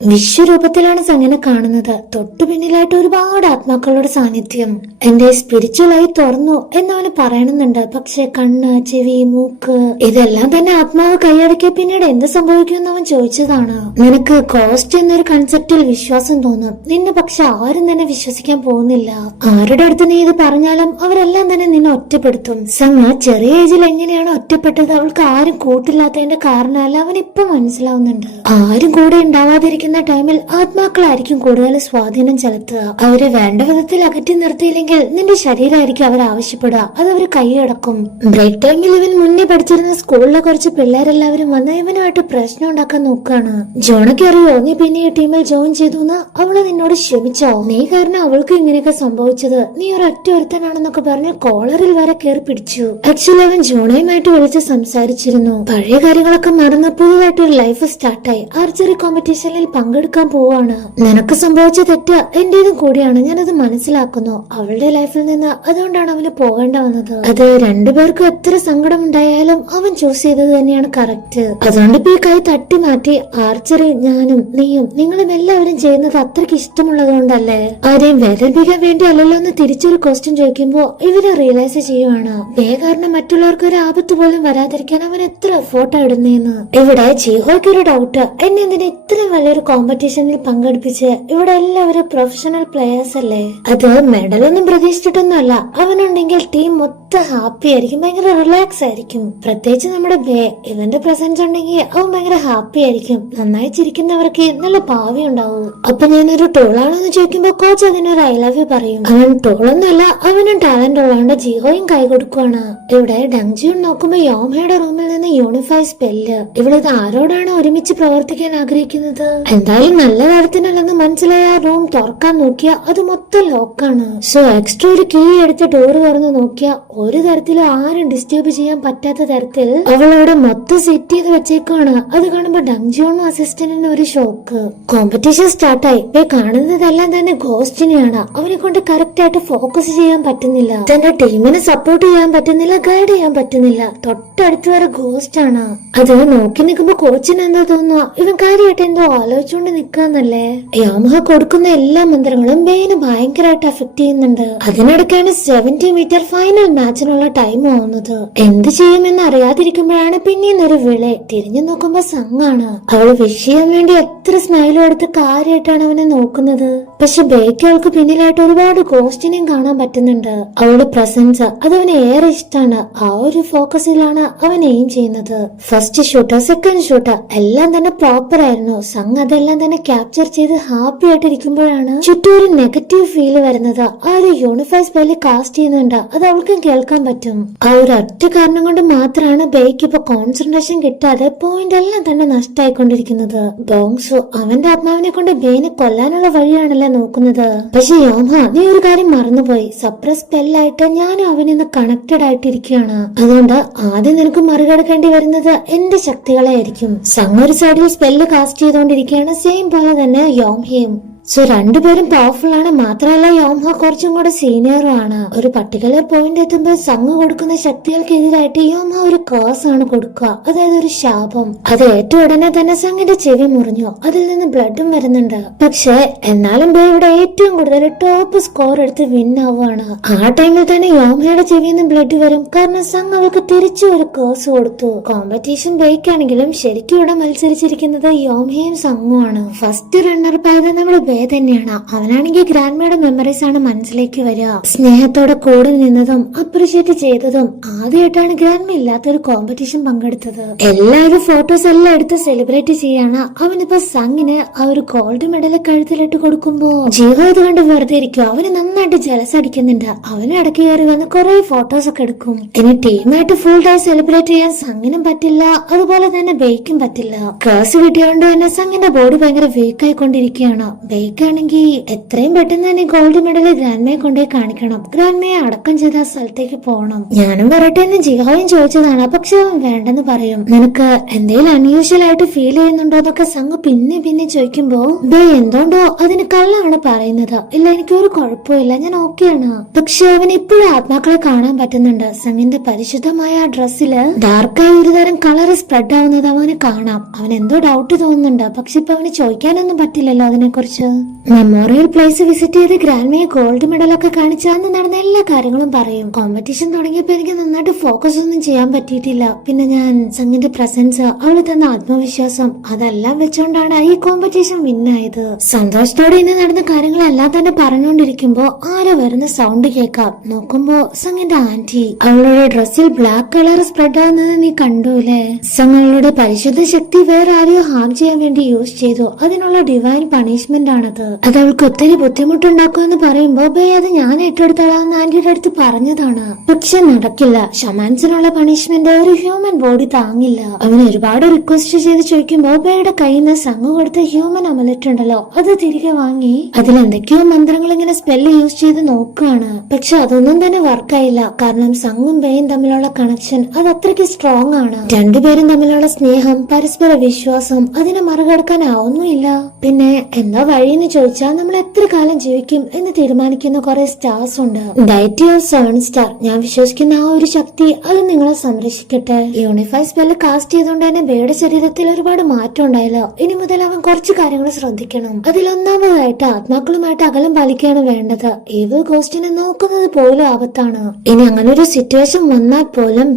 വിശ്വരൂപത്തിലാണ് സംഗനെ കാണുന്നത്. തൊട്ടു പിന്നിലായിട്ട് ഒരുപാട് ആത്മാക്കളുടെ സാന്നിധ്യം. എന്റെ സ്പിരിച്വലായി തുറന്നു എന്നവന് പറയണമെന്നുണ്ട്. പക്ഷെ കണ്ണ്, ചെവി, മൂക്ക് ഇതെല്ലാം തന്നെ ആത്മാവ് കൈയടക്കിയ പിന്നീട് എന്ത് സംഭവിക്കുമെന്ന് അവൻ ചോദിച്ചതാണ്. നിനക്ക് കോസ്റ്റ് എന്നൊരു കൺസെപ്റ്റിൽ വിശ്വാസം തോന്നും, നിന്നെ പക്ഷെ ആരും തന്നെ വിശ്വസിക്കാൻ പോകുന്നില്ല. ആരുടെ അടുത്ത് നീ ഇത് പറഞ്ഞാലും അവരെല്ലാം തന്നെ നിന്നെ ഒറ്റപ്പെടുത്തും. സംഗ ചെറിയ ഏജിൽ എങ്ങനെയാണ് ഒറ്റപ്പെട്ടത്, അവൾക്ക് ആരും കൂട്ടില്ലാത്തതിന്റെ കാരണമല്ല അവൻ ഇപ്പൊ മനസ്സിലാവുന്നുണ്ട്. ആരും കൂടെ ഉണ്ടാവാതിരിക്കുന്ന ടൈമിൽ ആത്മാക്കളായിരിക്കും കൂടുതൽ സ്വാധീനം ചെലുത്തുക. അവരെ വേണ്ട വിധത്തിൽ അകറ്റി നിർത്തിയില്ലെങ്കിൽ നിന്റെ ശരീരമായിരിക്കും അവർ ആവശ്യപ്പെടുക, അത് അവർ കൈയടക്കും. ബ്രേക്ക് ടൈമിൽ ഇവൻ മുന്നേ പഠിച്ചിരുന്ന സ്കൂളിലെ കുറച്ച് പിള്ളേരെല്ലാവരും വന്ന് ഇവനുമായിട്ട് പ്രശ്നം ഉണ്ടാക്കാൻ നോക്കുകയാണ്. ജോണയ്ക്ക് അറിയോ നീ പിന്നെ ഈ ടീമിൽ ജോയിൻ ചെയ്തു എന്ന്? അവള് നിന്നോട് ക്ഷമിച്ചോ? നീ കാരണം അവൾക്ക് ഇങ്ങനെയൊക്കെ സംഭവിച്ചത്, നീ ഒരു ഒറ്റ ഒരുത്തനാണെന്നൊക്കെ പറഞ്ഞ് കോളറിൽ വരെ കയറി പിടിച്ചു. ആക്ച്വലി അവൻ ജോണയുമായിട്ട് വിളിച്ച് സംസാരിച്ചിരുന്നു. പഴയ കാര്യങ്ങളൊക്കെ മറന്ന് പുതുതായിട്ട് ഒരു ലൈഫ് സ്റ്റാർട്ടായി. ആർച്ചറി കോമ്പറ്റീഷനിൽ പങ്കെടുക്കാൻ പോവാണ്. നിനക്ക് സംഭവിച്ച തെറ്റ് എന്റേതും കൂടിയാണ്, ഞാനത് മനസ്സിലാക്കുന്നു. അവളുടെ ലൈഫിൽ നിന്ന് അതുകൊണ്ടാണ് അവന് പോകേണ്ട വന്നത്. അത് രണ്ടുപേർക്കും എത്ര സങ്കടം ഉണ്ടായാലും അവൻ ചൂസ് ചെയ്തത് തന്നെയാണ് കറക്റ്റ്. അതുകൊണ്ട് ഇപ്പൊ ഈ കൈ തട്ടി മാറ്റി ആർച്ചറി ഞാനും നീയും നിങ്ങളും എല്ലാവരും ചെയ്യുന്നത് അത്രയ്ക്ക് ഇഷ്ടമുള്ളത് കൊണ്ടല്ലേ, ആരെയും വേദനിപ്പിക്കാൻ വേണ്ടി അല്ലല്ലോ എന്ന് തിരിച്ചൊരു ക്വസ്റ്റ്യൻ ചോദിക്കുമ്പോ ഇവര് റിയലൈസ് ചെയ്യുവാണ് കാരണം മറ്റുള്ളവർക്ക് ഒരു ആപത്ത് പോലും വരാതിരിക്കാൻ അവൻ എത്ര എഫോർട്ടാ ഇടുന്നേന്ന്. ഇവിടെ ജീഹോയ്ക്ക് ഒരു ഡൗട്ട്, എന്നെ എന്തിനാ ഇത്രയും വലിയൊരു കോമ്പറ്റീഷനിൽ പങ്കെടുപ്പിച്ച്? ഇവിടെ എല്ലാവരും പ്രൊഫഷണൽ പ്ലേയേഴ്സ് അല്ലേ, അത് മെഡലൊന്നും പ്രതീക്ഷിച്ചിട്ടൊന്നുമല്ല. അവനുണ്ടെങ്കിൽ ടീം മൊത്തം ഹാപ്പി ആയിരിക്കും, ഭയങ്കര റിലാക്സ് ആയിരിക്കും. പ്രത്യേകിച്ച് നമ്മുടെ ബേ, ഇവന്റെ പ്രസൻസ് ഉണ്ടെങ്കിൽ അവൻ ഭയങ്കര ഹാപ്പി ആയിരിക്കും. നന്നായി ചിരിക്കുന്നവർക്ക് നല്ല ഭാവി ഉണ്ടാവും. അപ്പൊ ഞാനൊരു ടോളാണെന്ന് ചോദിക്കുമ്പോ കോച്ച് അതിനൊരു ഐ ലവ് യു പറയും. അവൻ ടോളൊന്നുമല്ല, അവനും ടാലന്റ് ഉള്ളതുകൊണ്ട് ജീഹോയും കൈ കൊടുക്കുവാണ്. ഇവിടെ ഡങ്ജിയും നോക്കുമ്പോ യോമയുടെ റൂമിൽ നിന്ന് യൂണിഫൈ സ്പെല്ല്. ഇവളിത് ആരോടാണ് ഒരുമിച്ച് പ്രവർത്തിക്കാൻ ആഗ്രഹിക്കുന്നത്? എന്തായാലും നല്ല കാര്യത്തിനല്ലെന്ന് മനസ്സിലായ ആ റൂം തുറക്കാൻ നോക്കിയ അത് മൊത്തം ലോക്കാണ്. സോ എക്സ്ട്രാ ഒരു കീ എടുത്ത് ഡോറ് തുറന്ന് നോക്കിയ ഒരു തരത്തിലും ആരും ഡിസ്റ്റർബ് ചെയ്യാൻ പറ്റാത്ത തരത്തിൽ അവളവിടെ മൊത്തം സെറ്റ് ചെയ്ത് വെച്ചേക്കാണ്. അത് കാണുമ്പോ ഡങ്ജിയോണും അസിസ്റ്റന്റിന് ഒരു ഷോക്ക്. കോമ്പറ്റീഷൻ സ്റ്റാർട്ടായി. കാണുന്നതെല്ലാം തന്നെ ഗോസ്റ്റിനെയാണ്. അവനെ കൊണ്ട് കറക്റ്റ് ആയിട്ട് ഫോക്കസ് ചെയ്യാൻ പറ്റുന്നില്ല, തന്റെ ടീമിനെ സപ്പോർട്ട് ചെയ്യാൻ പറ്റുന്നില്ല, ഗൈഡ് ചെയ്യാൻ പറ്റുന്നില്ല. തൊട്ടടുത്ത് വരെ ഗോസ്റ്റ് ആണ്. അത് നോക്കി നിൽക്കുമ്പോ കോച്ചിന് എന്താ തോന്നുക, ഇവൻ കാര്യമായിട്ട് എന്തോ ആലോചിച്ചുകൊണ്ട് നിക്കാന്നല്ലേ. യാമഹ കൊടുക്കുന്ന എല്ലാ മന്ത്രങ്ങളും ബേനെ ഭയങ്കരമായിട്ട് അഫക്ട് ചെയ്യുന്നുണ്ട്. അതിനിടയ്ക്കാണ് 70 മീറ്റർ ഫൈനൽ മാച്ചിനുള്ള ടൈം ആവുന്നത്. എന്ത് ചെയ്യുമെന്ന് അറിയാതിരിക്കുമ്പോഴാണ് പിന്നീന്ന് ഒരു വിളെ. തിരിഞ്ഞു നോക്കുമ്പോ സംഘാണ്. അവള് വിഷ് ചെയ്യാൻ വേണ്ടി എത്ര സ്മൈലും എടുത്ത് കാര്യമായിട്ടാണ് അവനെ നോക്കുന്നത്. പക്ഷെ ബേക്ക് അവൾക്ക് പിന്നിലായിട്ട് ഒരുപാട് ഗോസ്റ്റിനെയും കാണാൻ പറ്റുന്നുണ്ട്. അവളുടെ പ്രസൻസ് അത് അവന് ഏറെ ഇഷ്ടമാണ്. ആ ഒരു ഫോക്കസിലാണ് അവൻ എയിം ചെയ്യുന്നത്. ഫസ്റ്റ് ഷൂട്ട്, സെക്കൻഡ് ഷൂട്ട് എല്ലാം തന്നെ പ്രോപ്പർ ആയിരുന്നു. സംഘ് അതെല്ലാം തന്നെ ക്യാപ്ചർ ചെയ്ത് ഹാപ്പി ആയിട്ടിരിക്കുമ്പോഴാണ് ചുറ്റും ഒരു നെഗറ്റീവ് ഫീല് വരുന്നത്. ആ ഒരു യൂണിഫൈ സ്പെല്ല് കാസ്റ്റ് ചെയ്യുന്നുണ്ട്, അത് അവൾക്കും കേൾക്കാൻ പറ്റും. ആ ഒരു ഒറ്റ കാരണം കൊണ്ട് മാത്രമാണ് ബേക്ക് ഇപ്പൊ കോൺസെൻട്രേഷൻ കിട്ടാതെ പോയിന്റ് എല്ലാം തന്നെ നഷ്ടമായിക്കൊണ്ടിരിക്കുന്നത്. ബോങ്സു അവന്റെ ആത്മാവിനെ കൊണ്ട് ബേനെ കൊല്ലാനുള്ള വഴിയാണല്ലേ നോക്കുന്നത്. പക്ഷെ യോമ നീ ഒരു കാര്യം മറന്നുപോയി, സപ്രസ് സ്പെല്ലായിട്ട് ഞാനും അവനിന്ന് കണക്റ്റഡ് ആയിട്ടിരിക്കുകയാണ്. അതുകൊണ്ട് ആദ്യം നിനക്ക് മറികടക്കേണ്ടി വരുന്നത് എന്റെ ശക്തികളെ ആയിരിക്കും. സംഘ ഒരു സൈഡിൽ സ്പെല്ല് കാസ്റ്റ് ചെയ്തുകൊണ്ടിരിക്കുകയാണ്, സെയിം പോലെ തന്നെ യോംഹയും. സോ രണ്ടുപേരും പവർഫുൾ ആണ്. മാത്രമല്ല യോംഹ കുറച്ചും കൂടെ സീനിയറും ആണ്. ഒരു പർട്ടിക്കുലർ പോയിന്റ് എത്തുമ്പോൾ സംഘ് കൊടുക്കുന്ന ശക്തികൾക്കെതിരായിട്ട് യോംഹ ഒരു കേഴ്സ് ആണ് കൊടുക്കുക, അതായത് ഒരു ശാപം. അത് ഏറ്റവും ഉടനെ തന്നെ സംഘിന്റെ ചെവി മുറിഞ്ഞു, അതിൽ നിന്ന് ബ്ലഡും വരുന്നുണ്ട്. പക്ഷെ എന്നാലും ഇവിടെ ഏറ്റവും കൂടുതൽ ടോപ്പ് സ്കോർ എടുത്ത് വിൻ ആവുകയാണ്. ആ ടൈമിൽ തന്നെ യോംഹയുടെ ചെവിയിൽ നിന്ന് ബ്ലഡ് വരും, കാരണം സംഘ് അവൾക്ക് തിരിച്ചു ഒരു കേഴ്സ് കൊടുത്തു. കോമ്പറ്റീഷൻ ബേക്കാണെങ്കിലും ശരിക്കും ഇവിടെ മത്സരിച്ചിരിക്കുന്നത് യോംഹയും സംഘുമാണ്. ഫസ്റ്റ് റണ്ണർ ആയത് നമ്മുടെ തന്നെയാണ്. അവനാണെങ്കിൽ ഗ്രാൻഡ്മയുടെ മെമ്മറീസ് ആണ് മനസ്സിലേക്ക് വരിക. സ്നേഹത്തോടെ കൂടെ നിന്നതും അപ്രീഷിയേറ്റ് ചെയ്തതും. ആദ്യമായിട്ടാണ് ഗ്രാൻഡ്മ ഇല്ലാത്തൊരു കോമ്പറ്റീഷൻ പങ്കെടുത്തത്. എല്ലാവരും ഫോട്ടോസ് എല്ലാം എടുത്ത് സെലിബ്രേറ്റ് ചെയ്യാണ്. അവനിപ്പോ സംഘിന് ആ ഒരു ഗോൾഡ് മെഡൽ കഴുത്തിലിട്ട് കൊടുക്കുമ്പോ ജീവ ഇത് കണ്ട് വെറുതെ ഇരിക്കും. അവന് നന്നായിട്ട് ജലസ് അടിക്കുന്നുണ്ട്. അവന് ഇടയ്ക്ക് കയറി വന്ന് കുറെ ഫോട്ടോസ് ഒക്കെ എടുക്കും. ഇനി ടീമായിട്ട് ഫുൾ ഡേ സെലിബ്രേറ്റ് ചെയ്യാൻ സംഘിനും പറ്റില്ല, അതുപോലെ തന്നെ ബേക്കും പറ്റില്ല. കേസ് കിട്ടിയോണ്ട് തന്നെ സംഘിന്റെ ബോഡി ഭയങ്കര വീക്ക് ആയിക്കൊണ്ടിരിക്കുകയാണ്. ബേക്കാണെങ്കിൽ എത്രയും പെട്ടെന്ന് തന്നെ ഗോൾഡ് മെഡൽ ഗ്രാൻഡ്മയെ കൊണ്ടുപോയി കാണിക്കണം. ഗ്രാൻഡ്മയെ അടക്കം ചെയ്ത ആ സ്ഥലത്തേക്ക് പോകണം. ഞാനും വരട്ടെ എന്ന് ജിഹായും ചോദിച്ചതാണ്. പക്ഷെ അവൻ വേണ്ടെന്ന് പറയും. നിനക്ക് എന്തെങ്കിലും അൺയൂഷ്വൽ ആയിട്ട് ഫീൽ ചെയ്യുന്നുണ്ടോ എന്നൊക്കെ സംഘ പിന്നെ ചോദിക്കുമ്പോ ബേ എന്തുകൊണ്ടോ അതിന് കള്ളാണ് പറയുന്നത്. ഇല്ല, എനിക്കൊരു കുഴപ്പമില്ല, ഞാൻ ഓക്കെയാണ്. പക്ഷെ അവൻ ഇപ്പോഴും ആത്മാക്കളെ കാണാൻ പറ്റുന്നുണ്ട്. സംഘിന്റെ പരിശുദ്ധമായ ആ ഡ്രസ്സില് ഡാർക്കായി ഒരുതരം കളർ സ്പ്രെഡ് ആവുന്നത് അവന് കാണാം. അവൻ എന്തോ ഡൗട്ട് തോന്നുന്നുണ്ട്. പക്ഷെ ഇപ്പൊ അവന് ചോദിക്കാനൊന്നും പറ്റില്ലല്ലോ അതിനെ കുറിച്ച്. മെമ്മോറിയൽ പ്ലേസ് വിസിറ്റ് ചെയ്ത് ഗ്രാൻഡ്മയെ ഗോൾഡ് മെഡൽ ഒക്കെ കാണിച്ച് അന്ന് നടന്ന എല്ലാ കാര്യങ്ങളും പറയും. കോമ്പറ്റീഷൻ തുടങ്ങിയപ്പോ എനിക്ക് നന്നായിട്ട് ഫോക്കസ് ഒന്നും ചെയ്യാൻ പറ്റിയിട്ടില്ല. പിന്നെ ഞാൻ സംഘിന്റെ പ്രസൻസ്, അവള് തന്ന ആത്മവിശ്വാസം, അതെല്ലാം വെച്ചോണ്ടാണ് ഈ കോമ്പറ്റീഷൻ വിന്നായത്. സന്തോഷത്തോടെ ഇന്ന് നടന്ന കാര്യങ്ങളെല്ലാം തന്നെ പറഞ്ഞുകൊണ്ടിരിക്കുമ്പോ ആരോ വരുന്ന സൗണ്ട് കേൾക്കാം. നോക്കുമ്പോ സംഘിന്റെ ആന്റി. അവളുടെ ഡ്രസ്സിൽ ബ്ലാക്ക് കളർ സ്പ്രെഡ് ആവുന്നത് നീ കണ്ടൂലേ? സംഘങ്ങളുടെ പരിശുദ്ധ ശക്തി വേറെ ആരെയോ ഹാം ചെയ്യാൻ വേണ്ടി യൂസ് ചെയ്തു. അതിനുള്ള ഡിവൈൻ പണിഷ്മെന്റ് ആണത്. അത് അവൾക്ക് ഒത്തിരി ബുദ്ധിമുട്ടുണ്ടാക്കുമെന്ന് പറയുമ്പോ ബേ അത് ഞാൻ ഏറ്റെടുത്തോളാന്ന് ആന്റിയുടെ അടുത്ത് പറഞ്ഞതാണ്. പക്ഷെ നടക്കില്ല. ഷമാൻസിനുള്ള പണിഷ്മെന്റ് ഒരു ഹ്യൂമൻ ബോഡി താങ്ങില്ല. അവൻ ഒരുപാട് റിക്വസ്റ്റ് ചെയ്ത് ചോദിക്കുമ്പോ ബേയുടെ കയ്യിൽ നിന്ന് സംഘം കൊടുത്ത ഹ്യൂമൻ അമലറ്റ് ഉണ്ടല്ലോ അത് തിരികെ വാങ്ങി അതിലെന്തൊക്കെയോ മന്ത്രങ്ങൾ ഇങ്ങനെ സ്പെല്ല് യൂസ് ചെയ്ത് നോക്കുകയാണ്. പക്ഷെ അതൊന്നും തന്നെ വർക്കായില്ല. കാരണം സംഘവും ബേയും തമ്മിലുള്ള കണക്ഷൻ അത് അത്രയ്ക്ക് സ്ട്രോങ് ആണ്. രണ്ടുപേരും തമ്മിലുള്ള സ്നേഹം, പരസ്പര വിശ്വാസം അതിനെ മറികടക്കാനാവുന്നുമില്ല. പിന്നെ എന്താ വഴിയെന്ന് ചോദിച്ചാൽ നമ്മൾ എത്ര കാലം ജീവിക്കും എന്ന് തീരുമാനിക്കുന്ന കുറെ സ്റ്റാർസ് ഉണ്ട്. Deity of 7 star. ഞാൻ വിശ്വസിക്കുന്ന ആ ഒരു ശക്തി അത് നിങ്ങളെ സംരക്ഷിക്കട്ടെ. യൂണിഫൈ സ്പെല്ല് കാസ്റ്റ് ചെയ്തുകൊണ്ട് തന്നെ ബേയുടെ ശരീരത്തിൽ ഒരുപാട് മാറ്റം ഉണ്ടായല്ലോ. ഇനി മുതൽ അവൻ കുറച്ച് കാര്യങ്ങൾ ശ്രദ്ധിക്കണം. അതിലൊന്നാമതായിട്ട് ആത്മാക്കളുമായിട്ട് അകലം പാലിക്കുകയാണ് വേണ്ടത്. ഏത് ഗോസ്റ്റിനെ നോക്കുന്നത് പോലും ആപത്താണ്. ഇനി അങ്ങനെ ഒരു സിറ്റുവേഷൻ വന്നാൽ പോലും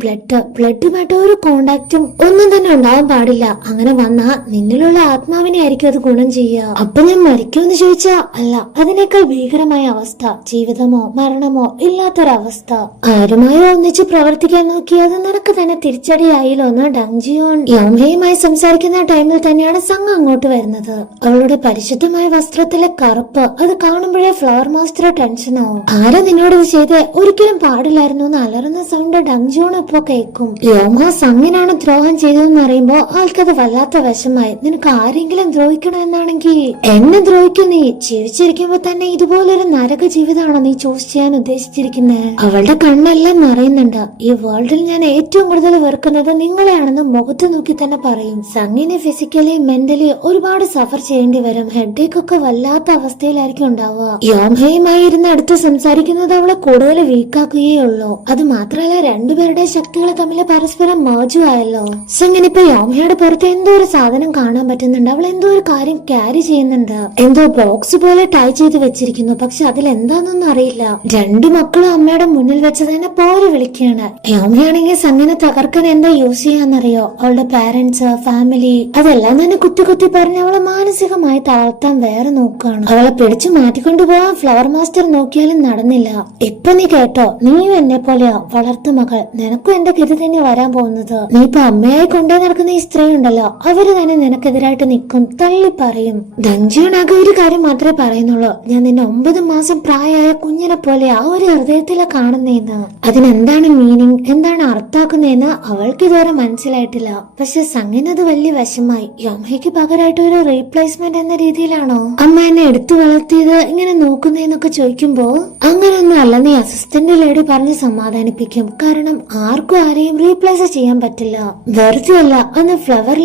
ബ്ലഡുമായിട്ട് ഒരു കോണ്ടാക്റ്റും ഒന്നും തന്നെ ഉണ്ടാവാൻ പാടില്ല. അങ്ങനെ വന്നാ നിന്നിലുള്ള ആത്മാവിനെ ആയിരിക്കും അത് ഗുണം ചെയ്യുക. അപ്പൊ ഞാൻ മരിക്കുമെന്ന് ചോദിച്ചാ അല്ല, അതിനേക്കാൾ ഭീകരമായ അവസ്ഥ, ജീവിതമോ മരണമോ ഇല്ലാത്തൊരവസ്ഥ. ആരുമായോ ഒന്നിച്ച് പ്രവർത്തിക്കാൻ നോക്കി അത് നിനക്ക് തന്നെ തിരിച്ചടിയായില്ലോ എന്ന് ഡങ്ജിയോൺ യോംഹയുമായി സംസാരിക്കുന്ന ടൈമിൽ തന്നെയാണ് സംഘം അങ്ങോട്ട് വരുന്നത്. അവളുടെ പരിശുദ്ധമായ വസ്ത്രത്തിലെ കറുപ്പ് അത് കാണുമ്പോഴേ ഫ്ലവർ മാസ്റ്റർ ടെൻഷനോ. ആരാ നിന്നോട് ഇത് ചെയ്തേ? ഒരിക്കലും പാടില്ലായിരുന്നു എന്ന് അലറുന്ന സൗണ്ട് ഡങ്ജിയോൺ ഇപ്പൊ കേൾക്കും. യോംഹ സംഘിനാണ് ദ്രോഹം ചെയ്തതെന്ന് അറിയുമ്പോ ആൾക്കത് വല്ലാത്ത വിഷമായി. നിനക്ക് ആരെങ്കിലും ദ്രോഹിക്കണമെന്നാണെങ്കിൽ എന്നെ ദ്രോഹിക്കും. നീ ജീവിച്ചിരിക്കുമ്പോ തന്നെ ഇതുപോലൊരു നരക ജീവിതമാണോ നീ ചൂസ് ചെയ്യാൻ ഉദ്ദേശിച്ചിരിക്കുന്നത്? അവളുടെ കണ്ണെല്ലാം നിറയുന്നുണ്ട്. ഈ വേൾഡിൽ ഞാൻ ഏറ്റവും കൂടുതൽ വെറുക്കുന്നത് നിങ്ങളെയാണെന്ന് മുഖത്ത് നോക്കി തന്നെ പറയും. സംഗിനെ ഫിസിക്കലി മെന്റലി ഒരുപാട് സഫർ ചെയ്യേണ്ടി വരും. ഹെഡേക്ക് ഒക്കെ വല്ലാത്ത അവസ്ഥയിലായിരിക്കും ഉണ്ടാവുക. യോംഹയുമായി ഇരുന്ന് അടുത്ത് സംസാരിക്കുന്നത് അവളെ കൂടുതൽ വീക്കാക്കുകയേ ഉള്ളൂ. അത് മാത്രമല്ല രണ്ടുപേരുടെ ശക്തികൾ തമ്മിൽ പരസ്പരം മേജും ആയല്ലോ. സംഗിന് ഇപ്പൊ യോംഹയുടെ പുറത്ത് എന്തോ ഒരു സാധനം കാണാൻ പറ്റുന്നുണ്ട്. അവൾ എന്തോ ഒരു കാര്യം ക്യാരി ചെയ്യുന്നുണ്ട്. എന്തോ ബോക്സ് പോലെ ടൈ ചെയ്ത് വെച്ചിരിക്കുന്നു. പക്ഷെ അതിൽ എന്താണെന്നൊന്നും അറിയില്ല. രണ്ടു മക്കളും അമ്മയുടെ മുന്നിൽ വെച്ച് തന്നെ പോര് വിളിക്കുകയാണ്. യോമയാണെങ്കിൽ സംഗിനെ തകർക്കാൻ എന്താ യൂസ് ചെയ്യാന്നറിയോ? അവളുടെ പാരന്റ്സ്, ഫാമിലി അതെല്ലാം തന്നെ കുത്തി പറഞ്ഞ് അവളെ മാനസികമായി തളർത്താൻ വേറെ നോക്കുകയാണ്. അവളെ പിടിച്ചു മാറ്റിക്കൊണ്ടുപോകാൻ ഫ്ലവർ മാസ്റ്റർ നോക്കിയാലും നടന്നില്ല. ഇപ്പൊ നീ കേട്ടോ, നീയും എന്നെ പോലെയാ വളർത്തു മകൾ. നിനക്കും എന്റെ ഗതി തന്നെ വരാൻ പോകുന്നത്. നീ ഇപ്പൊ അമ്മയായി കൊണ്ടേ നടക്കുന്ന ഈ സ്ത്രീ ഉണ്ടല്ലോ, അവര് തന്നെ നിനക്കെതിരായിട്ട് നിൽക്കും, തള്ളി പറയും. ദഞ്ചിയോണാകെ ഒരു കാര്യം മാത്രമേ പറയുന്നുള്ളൂ, ഞാൻ നിന്നെ 9 മാസം പ്രായമായ കുഞ്ഞിനെ പോലെ ആ ഒരു ഹൃദയത്തിലെ കാണുന്നേന്ന്. അതിനെന്താണ് മീനിങ്, എന്താണ് അർത്ഥാക്കുന്നതെന്ന് അവൾക്ക് ഇതുവരെ മനസ്സിലായിട്ടില്ല. പക്ഷെ സംഗിനത് വലിയ വിഷമായി. യോംഹയ്ക്ക് പകരമായിട്ട് ഒരു റീപ്ലേസ്മെന്റ് എന്ന രീതിയിലാണോ അമ്മ എന്നെ എടുത്തു വളർത്തിയത് ഇങ്ങനെ നോക്കുന്നതെന്നൊക്കെ ചോദിക്കുമ്പോ അങ്ങനെയൊന്നും അല്ല, നീ അസിസ്റ്റന്റ് ലേഡി പറഞ്ഞ് സമാധാനിപ്പിക്കും. കാരണം ആർക്കും ആരെയും റീപ്ലേസ് ചെയ്യാൻ പറ്റില്ല. വെറുതെ അല്ല, അന്ന് ഫ്ലവർ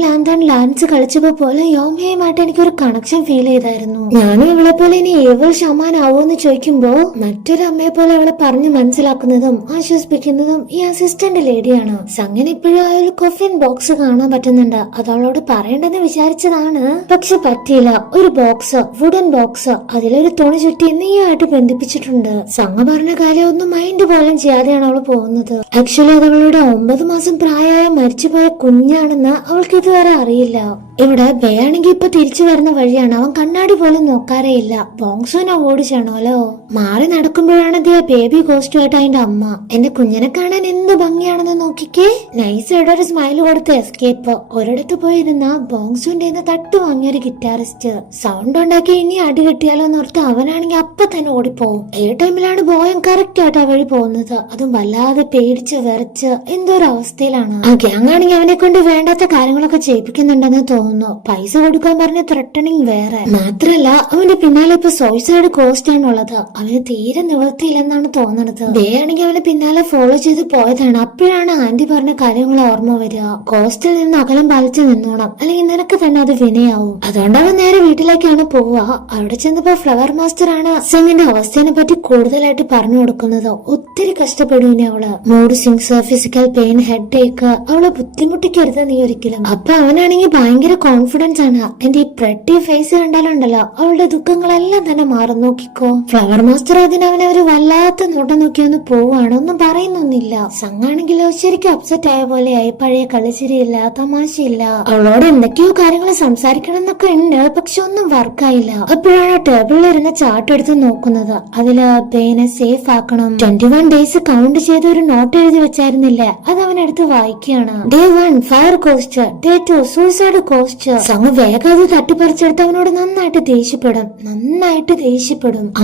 ലാൻസ് കളിച്ചപ്പോ പോലെ യോംഹയുമായിട്ട് എനിക്കൊരു കണക്ഷൻ ഫീൽ ചെയ്തായിരുന്നു. ഞാനും അവളെ പോലെ ഇനി ഏവൾ ഷമാനാവോന്ന് ചോദിക്കുമ്പോ മറ്റൊരു അമ്മയെ പോലെ അവളെ പറഞ്ഞു മനസ്സിലാക്കുന്നതും ആശ്വസിപ്പിക്കുന്നതും ഈ അസിസ്റ്റന്റ് ലേഡിയാണ്. സംഗിന് ഇപ്പോഴും ആ ഒരു കൊഫിൻ ബോക്സ് കാണാൻ പറ്റുന്നുണ്ട്. അത് അവളോട് പറയേണ്ടെന്ന് വിചാരിച്ചതാണ്, പക്ഷെ പറ്റിയില്ല. ഒരു ബോക്സ്, വുഡൻ ബോക്സ്, അതിലൊരു തുണി ചുറ്റി നീയായിട്ട് ബന്ധിപ്പിച്ചിട്ടുണ്ട്. സംഘ പറഞ്ഞ കാര്യം ഒന്നും മൈൻഡ് പോലും ചെയ്യാതെയാണ് അവള് പോകുന്നത്. ആക്ച്വലി അത് അവളുടെ 9 മാസം പ്രായമായ മരിച്ചുപോയ കുഞ്ഞാണെന്ന് അവൾക്ക് ഇതുവരെ അറിയില്ല. ഇവിടെ ബയാണെങ്കിൽ ഇപ്പൊ തിരിച്ചു വരുന്ന വഴിയാണ്. അവൻ കണ്ണാടി പോലും നോക്കാറേയില്ല. ബോങ്സുവിനെ ഓടിച്ചാണോലോ. മാറി നടക്കുമ്പോഴാണ് ബേബി ഗോസ്റ്റുമായിട്ട് അതിന്റെ അമ്മ. എന്റെ കുഞ്ഞിനെ കാണാൻ എന്ത് ഭംഗിയാണെന്ന് നോക്കിക്കേ. നൈസായിട്ട് ഒരു സ്മൈൽ കൊടുത്ത് എസ്കേപ്പ്. ഒരിടത്ത് പോയിരുന്ന ബോങ്സുവിന്റെ തട്ട് വാങ്ങിയൊരു ഗിറ്റാറിസ്റ്റ് സൗണ്ട് ഉണ്ടാക്കി ഇനി അടി കിട്ടിയാലോ എന്നോർത്ത് അവനാണെങ്കിൽ അപ്പൊ തന്നെ ഓടിപ്പോവും. ഈ ടൈമിലാണ് ബോയം കറക്റ്റ് ആയിട്ട് ആ വഴി പോകുന്നത്. അതും വല്ലാതെ പേടിച്ച് വിറച്ച് എന്തോ ഒരു അവസ്ഥയിലാണ്. ആ ഗ്യാങ് ആണെങ്കിൽ അവനെ കൊണ്ട് വേണ്ടാത്ത കാര്യങ്ങളൊക്കെ ചെയ്യിപ്പിക്കുന്നുണ്ടെന്ന് തോന്നുന്നു. പൈസ കൊടുക്കാൻ പറഞ്ഞ ത്രെട്ടണിങ് വേറെ. മാത്രല്ല അവന്റെ പിന്നാലെ ഇപ്പൊ സൂയിസൈഡ് കോസ്റ്റ് ആണുള്ളത്. അവന് തീരെ നിവർത്തിയില്ലെന്നാണ് തോന്നുന്നത്. ബേ ആണെങ്കിൽ അവന് പിന്നാലെ ഫോളോ ചെയ്ത് പോയതാണ്. അപ്പോഴാണ് ആന്റി പറഞ്ഞ കാര്യങ്ങൾ ഓർമ്മ വരിക. കോസ്റ്റിൽ നിന്ന് അകലം പാലിച്ച് നിന്നോണം, അല്ലെങ്കിൽ നിനക്ക് തന്നെ അത് വിനയാവും. അതുകൊണ്ട് അവൻ നേരെ വീട്ടിലേക്കാണ് പോവുക. അവിടെ ചെന്നപ്പോ ഫ്ലവർ മാസ്റ്റർ ആണ് സെങ്ങിന്റെ അവസ്ഥയെ പറ്റി കൂടുതലായിട്ട് പറഞ്ഞു കൊടുക്കുന്നത്. ഒത്തിരി കഷ്ടപ്പെടും ഇനി അവള്. Mood swings, physical pain, headache, അവളെ ബുദ്ധിമുട്ടിക്കരുത് നീ ഒരിക്കലും. അപ്പൊ അവനാണെങ്കിൽ ഭയങ്കര കോൺഫിഡൻസ് ആണ്. എന്റെ ഈ പ്രട്ടി ഫേസ് കണ്ടാലുണ്ടല്ലോ അവളുടെ ദുഃഖങ്ങളെല്ലാം തന്നെ മാറും, നോക്കിക്കോ. ഫ്ലവർ മാസ്റ്റർ അതിനവനെ ഒരു വല്ലാത്ത നോട്ടം നോക്കിയൊന്ന് പോവാണ്, ഒന്നും പറയുന്നൊന്നില്ല. സംഘാണെങ്കിലോ ശരിക്കും അപ്സെറ്റ് ആയ പോലെയായി. പഴയ കളിച്ചിരിയില്ല, തമാശയില്ല. അവളോട് എന്തൊക്കെയോ കാര്യങ്ങൾ സംസാരിക്കണം എന്നൊക്കെ ഉണ്ട്, പക്ഷെ ഒന്നും വർക്കായില്ല. അപ്പോഴാണ് ടേബിളിലിരുന്ന ചാർട്ട് എടുത്ത് നോക്കുന്നത്. അതില് പെയിനെ സേഫ് ആക്കണം, 21 ഡേയ്സ് കൗണ്ട് ചെയ്ത് ഒരു നോട്ട് എഴുതി വെച്ചായിരുന്നില്ലേ, അത് അവനെടുത്ത് വായിക്കുകയാണ്. Day 1 fire cost, day 2 suicide cost. സംഘം വേഗം അത് തട്ടിപ്പറിച്ചെടുത്ത് അവനോട് നന്നായിട്ട് ദേഷ്യപ്പെടും.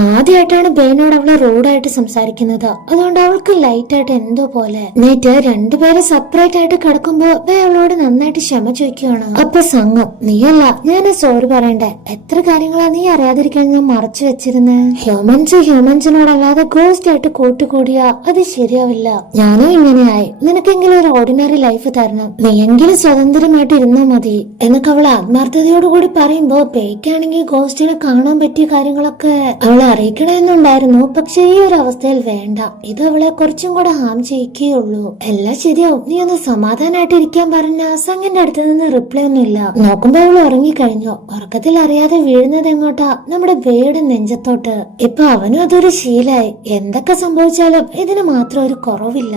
ആദ്യമായിട്ടാണ് ബേനോട് അവളെ റോഡായിട്ട് സംസാരിക്കുന്നത്. അതുകൊണ്ട് അവൾക്ക് ലൈറ്റ് ആയിട്ട് എന്തോ പോലെ. എന്നിട്ട് രണ്ടുപേരെ സെപ്പറേറ്റ് ആയിട്ട് കിടക്കുമ്പോ ബേ അവളോട് നന്നായിട്ട് ക്ഷമ ചോദിക്കുകയാണ്. അപ്പൊ സംഘം, നീയല്ല ഞാൻ സോറി പറയണ്ടേ, എത്ര കാര്യങ്ങളാ നീ അറിയാതിരിക്കാൻ ഞാൻ മറച്ചു വെച്ചിരുന്നേ. ഹ്യൂമൻസിനോടല്ലാതെ ഗോസ്റ്റ് ആയിട്ട് കൂട്ടുകൂടിയാ അത് ശരിയാവില്ല. ഞാനും ഇങ്ങനെയായി. നിനക്കെങ്കിലും ഒരു ഓർഡിനറി ലൈഫ് തരണം, നീയെങ്കിലും സ്വതന്ത്രമായിട്ട് ഇരുന്നാ മതി എന്നൊക്കെ അവൾ ആത്മാർത്ഥതയോടുകൂടി പറയുമ്പോ ബേക്കാണെങ്കിൽ ഗോസ്റ്റിനെ കാണാൻ പറ്റിയ കാര്യങ്ങളൊക്കെ അവളെ അറിയിക്കണമെന്നുണ്ടായിരുന്നു. പക്ഷെ ഈ ഒരു അവസ്ഥയിൽ വേണ്ട, ഇത് അവളെ കുറച്ചും കൂടെ ഹാം ചെയ്യിക്കുകയുള്ളൂ. എല്ലാം ശരിയാവും, നീ ഒന്ന് സമാധാനമായിട്ട് ഇരിക്കാൻ പറഞ്ഞ സംഘന്റെ അടുത്ത് നിന്ന് റിപ്ലൈ ഒന്നും ഇല്ല. നോക്കുമ്പോ അവൾ ഉറങ്ങിക്കഴിഞ്ഞു. ഉറക്കത്തിൽ അറിയാതെ വീഴുന്നത് എങ്ങോട്ടാ, നമ്മുടെ ബേയുടെ നെഞ്ചത്തോട്ട്. ഇപ്പൊ അവനും അതൊരു ശീലായി. എന്തൊക്കെ സംഭവിച്ചാലും ഇതിന് മാത്രം ഒരു കുറവില്ല.